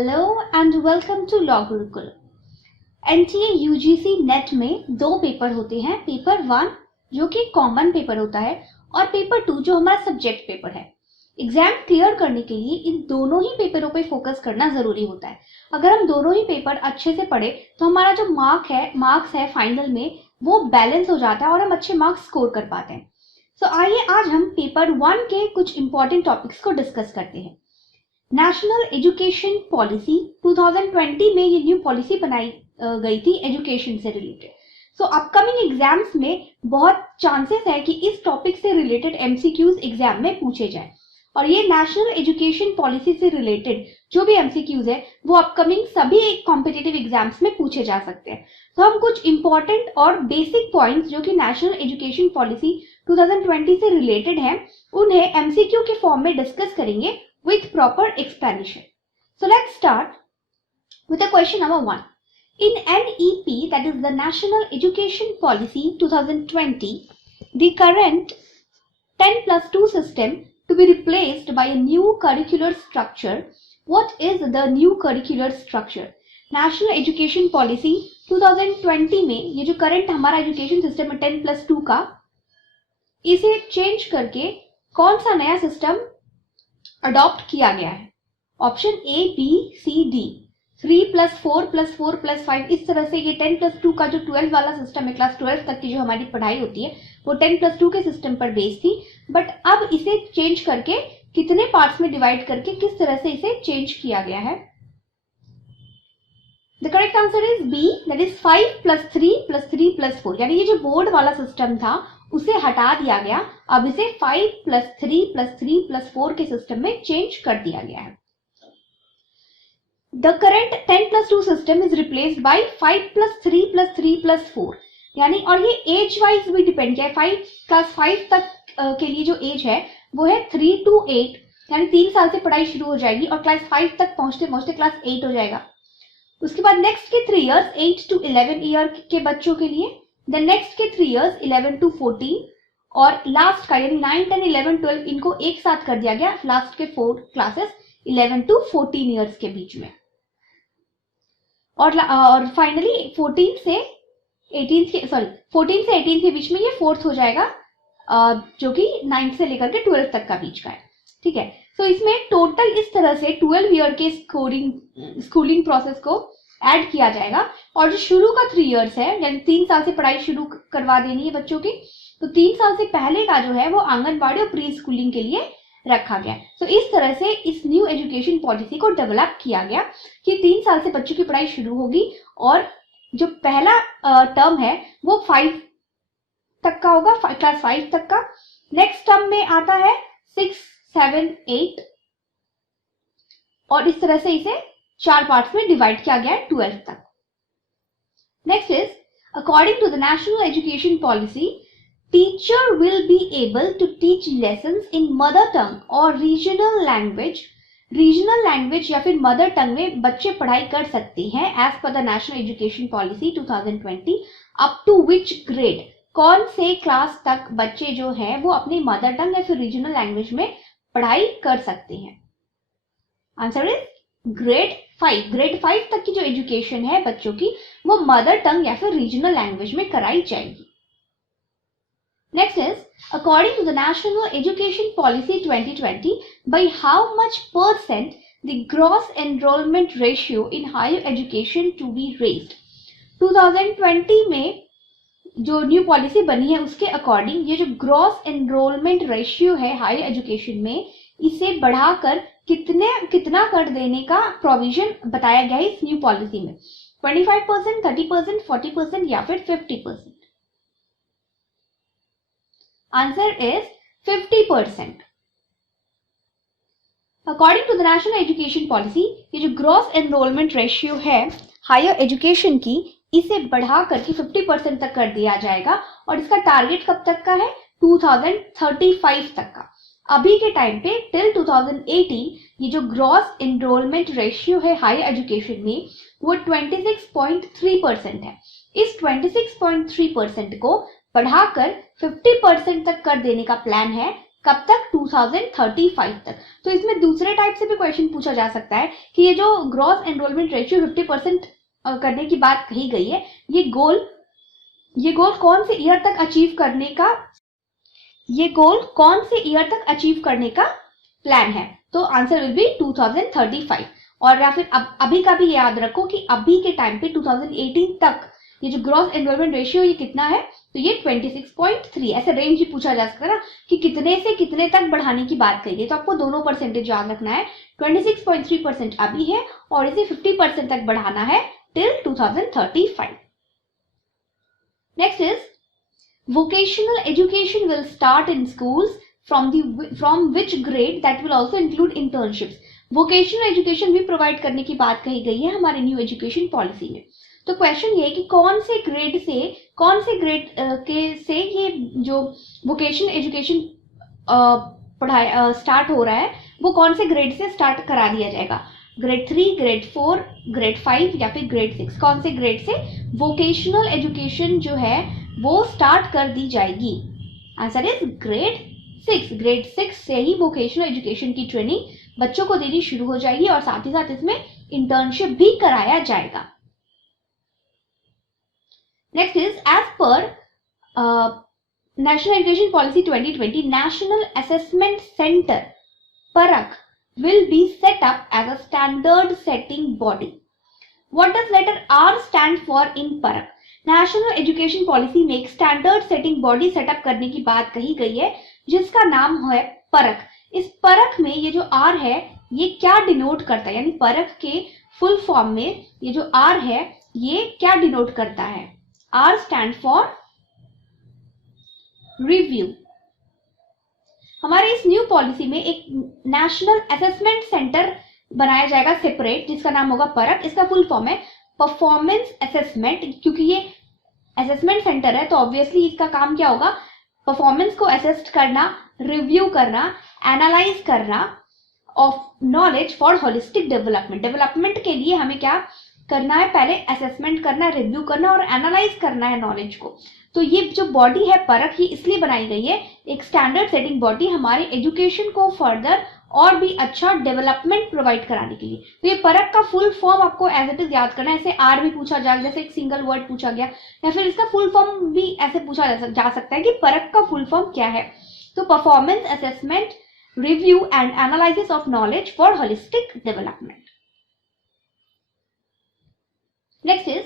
Hello and welcome to law Gurukul. NTA UGC NET में दो paper होते हैं, पेपर 1 जो कि कॉमन पेपर होता है और पेपर 2 जो हमारा सब्जेक्ट पेपर है। एग्जाम क्लियर करने के लिए इन दोनों ही पेपरों पे फोकस करना जरूरी होता है। अगर हम दोनों ही पेपर अच्छे से पढ़े तो हमारा जो मार्क्स है फाइनल में वो बैलेंस हो जाता है और हम अच्छे मार्क्स स्कोर कर पाते हैं। आइए आज हम पेपर 1 के कुछ इंपॉर्टेंट टॉपिक्स को डिस्कस करते हैं। नेशनल एजुकेशन पॉलिसी 2020 में ये न्यू पॉलिसी बनाई गई थी एजुकेशन से रिलेटेड। अपकमिंग एग्जाम्स में बहुत चांसेस है कि इस टॉपिक से रिलेटेड एमसीक्यूज एग्जाम में पूछे जाए और ये नेशनल एजुकेशन पॉलिसी से रिलेटेड जो भी एमसीक्यूज है वो अपकमिंग सभी कॉम्पिटिटिव एग्जाम्स में पूछे जा सकते हैं। तो हम कुछ इंपॉर्टेंट और बेसिक पॉइंट्स जो कि नेशनल एजुकेशन पॉलिसी 2020 से रिलेटेड है उन्हें एमसीक्यू के फॉर्म में डिस्कस करेंगे with proper explanation. So let's start with the question number 1. In NEP, that is the National Education Policy 2020, the current 10+2 system to be replaced by a new curricular structure. What is the new curricular structure? National Education Policy 2020 में ये जो current हमारा education system है 10+2 का, इसे change करके कौन सा नया system अडॉप्ट किया गया है? Option A, B, C, D. 3+4+4+5 इस तरह से ये 10+2 का जो 12 वाला सिस्टम है, क्लास 12 तक की जो हमारी पढ़ाई होती है वो 10+2 के सिस्टम पर बेस्ड थी, बट अब इसे चेंज करके कितने पार्ट्स में डिवाइड करके किस तरह से इसे चेंज किया गया है? The correct answer is B, that is 5+3+3+4। यानी ये जो बोर्ड वाला सिस्टम था उसे हटा दिया गया, अब इसे 5+3+3+4 के सिस्टम में चेंज कर दिया गया है। The current 10+2 system is replaced by 5+3+3+4। यानी और ये एज वाइज भी डिपेंड किया है। क्लास 5 तक के लिए जो एज है वो है 3 to 8, यानी 3 साल से पढ़ाई शुरू हो जाएगी और क्लास 5 तक पहुंचते पहुंचते क्लास 8 हो जाएगा। उसके बाद नेक्स्ट के 3 इयर्स 8 to 11 ईयर के बच्चों के लिए, द नेक्स्ट के 3 इयर्स 11 to 14 और लास्ट का यानी 9, 10, 11, 12 इनको एक साथ कर दिया गया, लास्ट के 4 क्लासेस 11 to 14 इयर्स के बीच में। और फाइनली 14 से 18 के बीच में ये 4th हो जाएगा, जो कि 9 से लेकर के 12 तक का बीच का है। ठीक है, तो इसमें टोटल इस तरह से 12 ईयर के स्कूलिंग प्रोसेस को ऐड किया जाएगा और जो शुरू का 3 इयर्स है यानी 3 साल से पढ़ाई शुरू करवा देनी है बच्चों की, तो 3 साल से पहले का जो है वो आंगनबाड़ी और प्री स्कूलिंग के लिए रखा गया। तो इस तरह से इस न्यू एजुकेशन पॉलिसी को डेवलप किया गया कि 3 साल से बच्चों की पढ़ाई शुरू होगी और जो पहला टर्म है वो 5 तक का होगा, क्लास 5 तक का। नेक्स्ट टर्म में आता है 6, 7, 8 और इस तरह से इसे 4 पार्ट्स में डिवाइड किया गया है 12 तक। Next is according to the national education policy, teacher will be able to teach lessons in mother tongue और रीजनल लैंग्वेज। रीजनल लैंग्वेज या फिर मदर टंग में बच्चे पढ़ाई कर सकते हैं as per the national education policy 2020। Up to which grade, कौन से क्लास तक बच्चे जो है वो अपनी मदर टंग या फिर रीजनल लैंग्वेज में पढ़ाई कर सकते हैं? Answer is grade 5। ग्रेड 5 तक की जो एजुकेशन है बच्चों की वो मदर टंग या फिर रीजनल लैंग्वेज में कराई जाएगी। Next is according to the national education policy 2020, by how much percent the gross enrollment ratio in higher education to be raised? 2020 में जो न्यू पॉलिसी बनी है उसके अकॉर्डिंग ये जो ग्रॉस एनरोलमेंट रेशियो है हायर एजुकेशन में, इसे बढ़ाकर कितना कर देने का प्रोविजन बताया गया है इस न्यू पॉलिसी में? 25%, 30%, 40% या फिर 50%? Answer is 50%। According to the national education policy ये जो ग्रॉस एनरोलमेंट रेशियो है हायर एजुकेशन की, इसे बढ़ाकर के 50% तक कर दिया जाएगा और इसका टारगेट कब तक का है? 2035 तक का। अभी के टाइम पे टिल 2018 ये जो ग्रॉस एनरोलमेंट रेशियो है हायर एजुकेशन में वो 26.3% है। इस 26.3% को बढ़ाकर 50% तक कर देने का प्लान है कब तक? 2035 तक। तो इसमें दूसरे टाइप से भी क्वेश्चन पूछा जा सकता है कि ये जो ग्रॉस एनरोलमेंट रेशियो 50% करने की बात कही गई है, ये गोल कौन से ईयर तक अचीव करने का, ये गोल कौन से ईयर तक अचीव करने का प्लान है? तो आंसर विल बी 2035। और या फिर अभी का भी याद रखो कि अभी के टाइम पे 2018 तक ये जो ग्रॉस एनरोलमेंट रेशियो ये कितना है? तो ये 26.3। ऐसे रेंज भी पूछा जा सकता है ना कि कितने से कितने तक बढ़ाने की बात कही गई, तो आपको दोनों परसेंटेज याद रखना है। 26.3% अभी है और इसे 50% तक बढ़ाना है till 2035। Next is vocational education will start in schools from which grade that will also include internships। vocational education भी प्रोवाइड करने की बात कही गई है हमारे न्यू एजुकेशन पॉलिसी में। तो क्वेश्चन ये है कि कौन से ग्रेड से ये जो वोकेशनल एजुकेशन पढ़ाई स्टार्ट हो रहा है वो कौन से ग्रेड से स्टार्ट करा दिया जाएगा? ग्रेड 3, ग्रेड 4, ग्रेड 5 या फिर ग्रेड 6? कौन से ग्रेड से वोकेशनल एजुकेशन जो है वो स्टार्ट कर दी जाएगी? Answer is grade 6। ग्रेड 6 से ही वोकेशनल एजुकेशन की ट्रेनिंग बच्चों को देनी शुरू हो जाएगी और साथ ही साथ इसमें इंटर्नशिप भी कराया जाएगा। Next is as per national education policy 2020, national assessment centre PARAKH will be set up as a standard setting body. What does letter R stand for in Parak? National education policy में एक standard setting body setup करने की बात कही गई है जिसका नाम है परख। इस परख में ये जो R है ये क्या डिनोट करता है, यानी परख के फुल फॉर्म में ये जो R है ये क्या डिनोट करता है? R stand for review. हमारे इस न्यू पॉलिसी में एक नेशनल असेसमेंट सेंटर बनाया जाएगा सेपरेट, जिसका नाम होगा परख। इसका फुल फॉर्म है परफॉर्मेंस असेसमेंट। क्योंकि ये असेसमेंट सेंटर है तो ऑब्वियसली इसका काम क्या होगा? परफॉर्मेंस को असेस्ट करना, रिव्यू करना, एनालाइज करना of knowledge for holistic development. Development के लिए हमें क्या करना है? पहले असेसमेंट करना, रिव्यू करना और एनालाइज करना है नॉलेज को। तो ये जो बॉडी है परख, ये इसलिए बनाई गई है एक स्टैंडर्ड सेटिंग बॉडी हमारे एजुकेशन को फर्दर और भी अच्छा डेवलपमेंट प्रोवाइड कराने के लिए। तो ये परख का फुल फॉर्म आपको एज इट इज याद करना है। ऐसे आर भी पूछा जाएगा, जैसे एक सिंगल वर्ड पूछा गया, या फिर इसका फुल फॉर्म भी ऐसे पूछा जा सकता है कि परख का फुल फॉर्म क्या है। तो performance assessment, review and analysis of knowledge for holistic development. Next is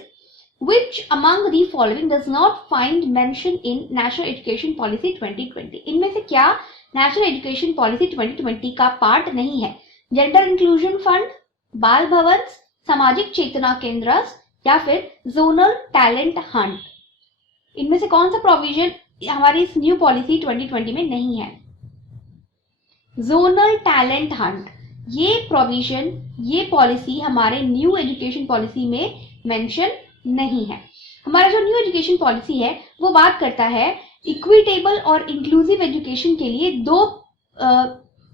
Which among the following does not find mention in National Education Policy 2020? इनमें से क्या नेशनल एजुकेशन पॉलिसी 2020 का पार्ट नहीं है? जेंडर इंक्लूजन फंड, बाल भवन, सामाजिक चेतना केंद्र या फिर जोनल टैलेंट हंट? इनमें से कौन सा प्रोविजन हमारी इस न्यू पॉलिसी 2020 में नहीं है? जोनल टैलेंट हंट, ये प्रोविजन, ये पॉलिसी हमारे न्यू एजुकेशन पॉलिसी में मेंशन नहीं है। हमारा जो न्यू एजुकेशन पॉलिसी है वो बात करता है इक्विटेबल और इंक्लूसिव एजुकेशन के लिए दो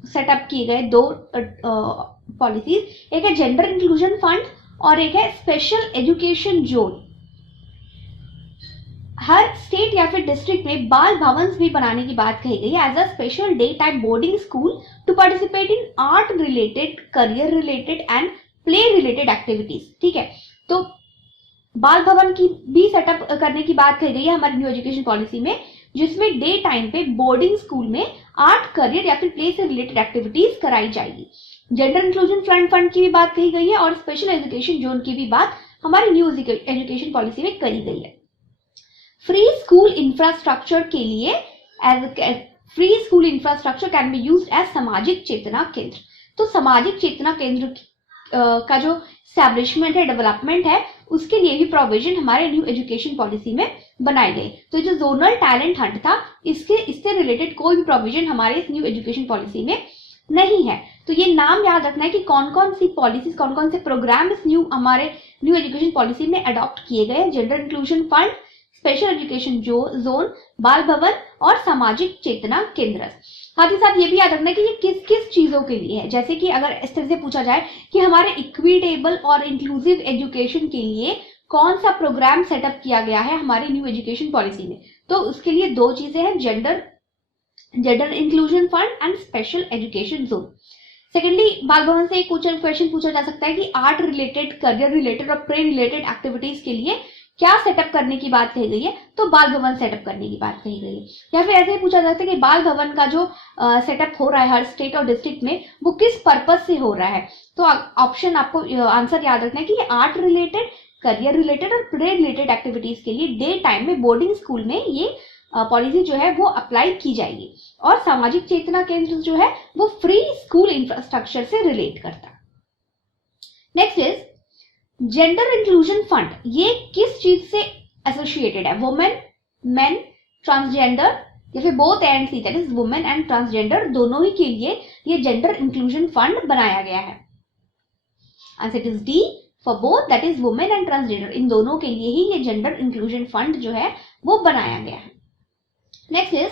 सेटअप किए गए दो पॉलिसीज, एक है जेंडर इंक्लूजन फंड और एक है स्पेशल एजुकेशन जोन। हर स्टेट या फिर डिस्ट्रिक्ट में बाल भवन भी बनाने की बात कही गई है as a special day type boarding school to participate in art related, career related and play related activities. ठीक है, तो बाल भवन की भी सेटअप करने की बात कही गई है हमारी न्यू एजुकेशन पॉलिसी में, जिसमें डे टाइम पे बोर्डिंग स्कूल में आर्ट, करियर या फिर प्ले से रिलेटेड एक्टिविटीज कराई जाएगी। जेंडर इंक्लूजन फंड की भी बात कही गई है और स्पेशल एजुकेशन जोन की भी बात हमारी न्यू एजुकेशन पॉलिसी में कही गई है। फ्री स्कूल इंफ्रास्ट्रक्चर के लिए free school infrastructure can be used as सामाजिक चेतना केंद्र। तो सामाजिक चेतना केंद्र का जो एस्टैब्लिशमेंट है, डेवलपमेंट है, उसके लिए भी प्रोविजन हमारे न्यू एजुकेशन पॉलिसी में बनाए गए। तो जो जोनल टैलेंट हंट था, इससे रिलेटेड कोई भी प्रोविजन हमारे इस न्यू एजुकेशन पॉलिसी में नहीं है। तो ये नाम याद रखना है कि कौन कौन सी पॉलिसीज, कौन कौन से प्रोग्राम इस हमारे न्यू एजुकेशन पॉलिसी में अडॉप्ट किए गए। Gender inclusion fund, special education zone, बाल भवन और सामाजिक चेतना केंद्र। साथ ही साथ ये भी याद रखना है कि ये किस किस चीजों के लिए है। जैसे कि अगर इस तरह से पूछा जाए कि हमारे इक्विटेबल और इंक्लूसिव एजुकेशन के लिए कौन सा प्रोग्राम सेटअप किया गया है हमारी न्यू एजुकेशन पॉलिसी में, तो उसके लिए दो चीजें हैं, gender gender inclusion fund and special education zone. Secondly, बाल भवन से एक क्वेश्चन पूछा जा सकता है कि आर्ट रिलेटेड, करियर रिलेटेड और प्रे रिलेटेड एक्टिविटीज के लिए क्या सेटअप करने की बात कही गई है, तो बाल भवन सेटअप करने की बात कही गई है। या फिर ऐसे ही पूछा जा सकता है कि बाल भवन का जो सेटअप हो रहा है हर स्टेट और डिस्ट्रिक्ट में, वो किस पर्पज से हो रहा है। तो ऑप्शन आपको आंसर याद रखना है कि आर्ट रिलेटेड, करियर रिलेटेड और प्रे रिलेटेड एक्टिविटीज के लिए डे टाइम में बोर्डिंग स्कूल में ये पॉलिसी जो है वो अप्लाई की जाएगी। और सामाजिक चेतना केंद्र जो है वो फ्री स्कूल इंफ्रास्ट्रक्चर से रिलेट करता है। Next is gender inclusion fund. ये किस चीज से एसोसिएटेड है? वुमेन, मेन, ट्रांसजेंडर या फिर both and C, that is women and transgender, दोनों ही के लिए ये जेंडर इंक्लूजन फंड बनाया गया है। Answer is D, for both, that is women and transgender, इन दोनों के लिए ही ये जेंडर इंक्लूजन फंड जो है वो बनाया गया है। Next is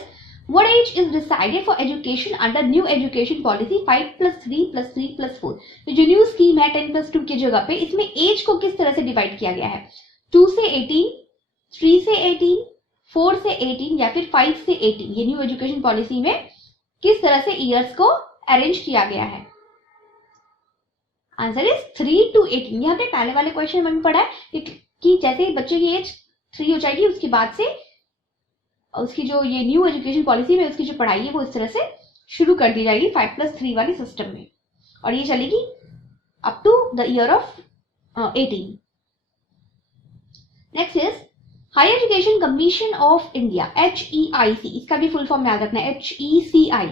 what age is decided for education under new education policy 5+3+3+4। ये जो न्यू स्कीम है 10+2 की जगह पे, इसमें एज को किस तरह से डिवाइड किया गया है? 2 से 18, 3 से 18, 4 से 18 या फिर 5 से 18। ये न्यू एजुकेशन पॉलिसी में किस तरह से ईयर्स को अरेंज किया गया है? Answer is 3 to 18। यहाँ पे पहले वाले क्वेश्चन में पढ़ा है कि जैसे ही बच्चे की एज 3 हो जाएगी, उसके बाद से उसकी जो ये न्यू एजुकेशन पॉलिसी में उसकी जो पढ़ाई है वो इस तरह से शुरू कर दी जाएगी 5+3 वाली सिस्टम में, और ये चलेगी up to the year of 18। Next is higher education commission of India, HEIC, इसका भी फुल फॉर्म याद रखना है, HECI,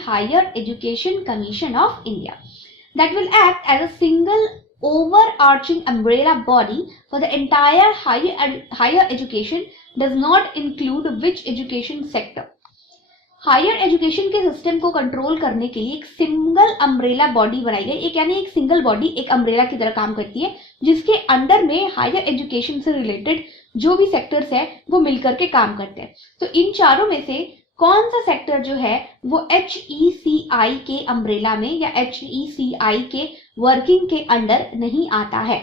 higher education commission of India, that will act as a single overarching umbrella body for the entire higher education, does not include which education sector। हायर education के system को control करने के लिए एक सिंगल अम्ब्रेला बॉडी बनाई गई। एक यानी एक सिंगल बॉडी एक अम्ब्रेला की तरह काम करती है, जिसके अंडर में हायर एजुकेशन से रिलेटेड जो भी सेक्टर्स है वो मिलकर के काम करते हैं। तो इन चारों में से कौन सा सेक्टर जो है वो HECI के अम्ब्रेला में या HECI के वर्किंग के अंडर नहीं आता है?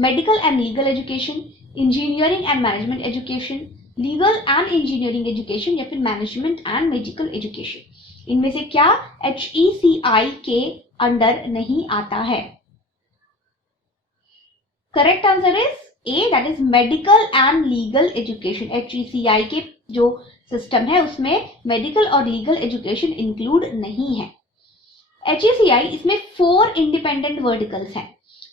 Medical and legal education, engineering and management education, legal and engineering education या फिर मैनेजमेंट एंड मेडिकल एजुकेशन, इनमें से क्या HECI के अंडर नहीं आता है? Correct answer is a, that is medical and legal education. HECI के जो सिस्टम है उसमें मेडिकल और लीगल एजुकेशन इंक्लूड नहीं है। HECI इसमें 4 इंडिपेंडेंट वर्टिकल्स हैं।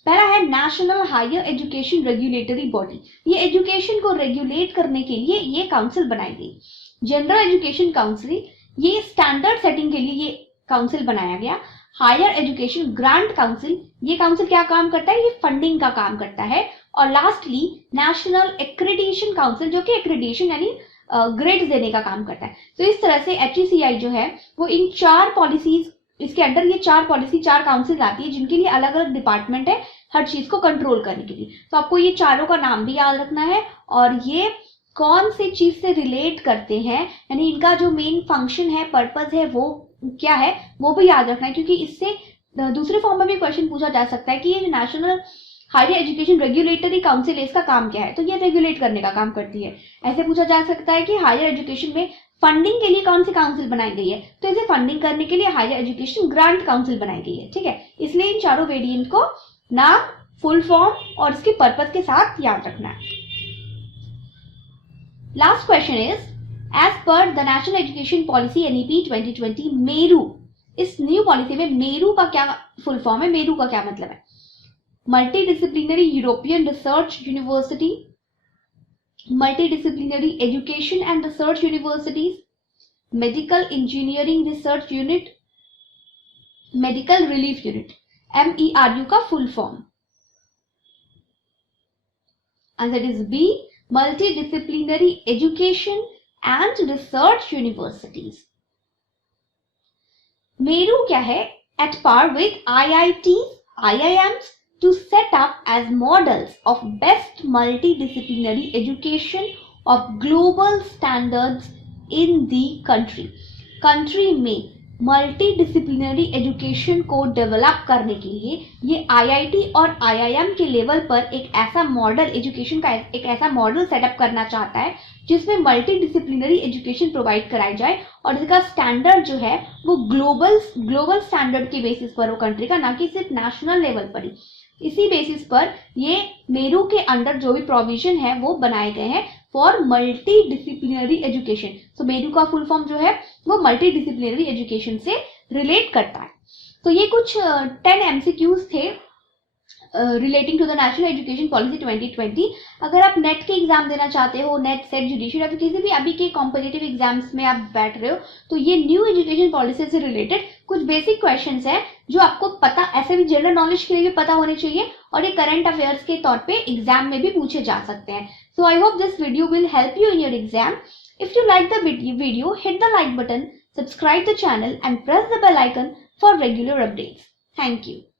पहला है national higher education regulatory body, ये एजुकेशन को रेगुलेट करने के लिए ये काउंसिल बनाई गई। जनरल एजुकेशन काउंसिल, ये स्टैंडर्ड सेटिंग के लिए ये काउंसिल बनाया गया। हायर एजुकेशन ग्रांट काउंसिल, ये काउंसिल क्या काम करता है? ये फंडिंग का काम करता है। और लास्टली नेशनल एक्रेडिटेशन काउंसिल, जो कि एक्रेडिटेशन यानी ग्रेड्स देने का काम करता है। तो इस तरह से HECI जो है वो इन 4 पॉलिसीज, इसके अंडर ये 4 पॉलिसी 4 काउंसिल आती है, जिनके लिए अलग अलग डिपार्टमेंट है हर चीज को कंट्रोल करने के लिए। तो आपको ये चारों का नाम भी याद रखना है, और ये कौन सी चीज से रिलेट करते हैं, यानी इनका जो मेन फंक्शन है, पर्पज है, वो क्या है, वो भी याद रखना है। क्योंकि इससे दूसरे फॉर्म में भी क्वेश्चन पूछा जा सकता है कि ये national higher education regulatory council है, इसका काम क्या है? तो ये रेगुलेट करने का काम करती है। ऐसे पूछा जा सकता है कि हायर एजुकेशन में फंडिंग के लिए कौन सी काउंसिल बनाई गई है? तो इसे फंडिंग करने के लिए हायर एजुकेशन ग्रांट काउंसिल बनाई गई है। ठीक है, इसलिए इन चारों वेरिएंट को नाम, फुल फॉर्म और इसके पर्पज के साथ याद रखना है। Last question is, as per the national education policy NEP 2020, Meru, इस न्यू पॉलिसी में मेरू का क्या फुल फॉर्म है? मेरू का क्या मतलब है? Multidisciplinary European research university, multidisciplinary education and research universities, medical engineering research unit, medical relief unit. MERU का full form, answer is B, multidisciplinary education and research universities. MERU क्या है? At par with IITs, IIMs to set up as models of best multidisciplinary education of global standards in the country। Country में multi disciplinary education को develop करने के लिए ये IIT और IIM के लेवल पर एक ऐसा मॉडल एजुकेशन का एक ऐसा मॉडल सेटअप करना चाहता है जिसमें मल्टी डिसिप्लिनरी एजुकेशन प्रोवाइड कराई जाए और इसका स्टैंडर्ड जो है वो ग्लोबल स्टैंडर्ड के बेसिस पर हो कंट्री का, ना कि सिर्फ नेशनल लेवल पर ही। इसी बेसिस पर ये नेहरू के अंडर जो भी प्रोविजन है वो बनाए गए हैं for multi disciplinary education. So MERU का फुल फॉर्म जो है वो मल्टी डिसिप्लिनरी एजुकेशन से रिलेट करता है। तो ये कुछ 10 MCQs थे relating to the national education policy 2020। अगर आप नेट के एग्जाम देना चाहते हो, नेट सेट जुडिशियल या फिर किसी भी अभी के कॉम्पिटिटिव एग्जाम्स में आप बैठ रहे हो, तो ये न्यू एजुकेशन पॉलिसी से रिलेटेड कुछ बेसिक क्वेश्चंस हैं जो आपको पता, ऐसे भी जनरल नॉलेज के लिए भी पता होने चाहिए और ये करंट अफेयर्स के तौर पे एग्जाम में भी पूछे जा सकते हैं। So I hope this video will help you in your exam. If you like the video, hit the like button, subscribe the channel and press the bell icon for regular updates. Thank you.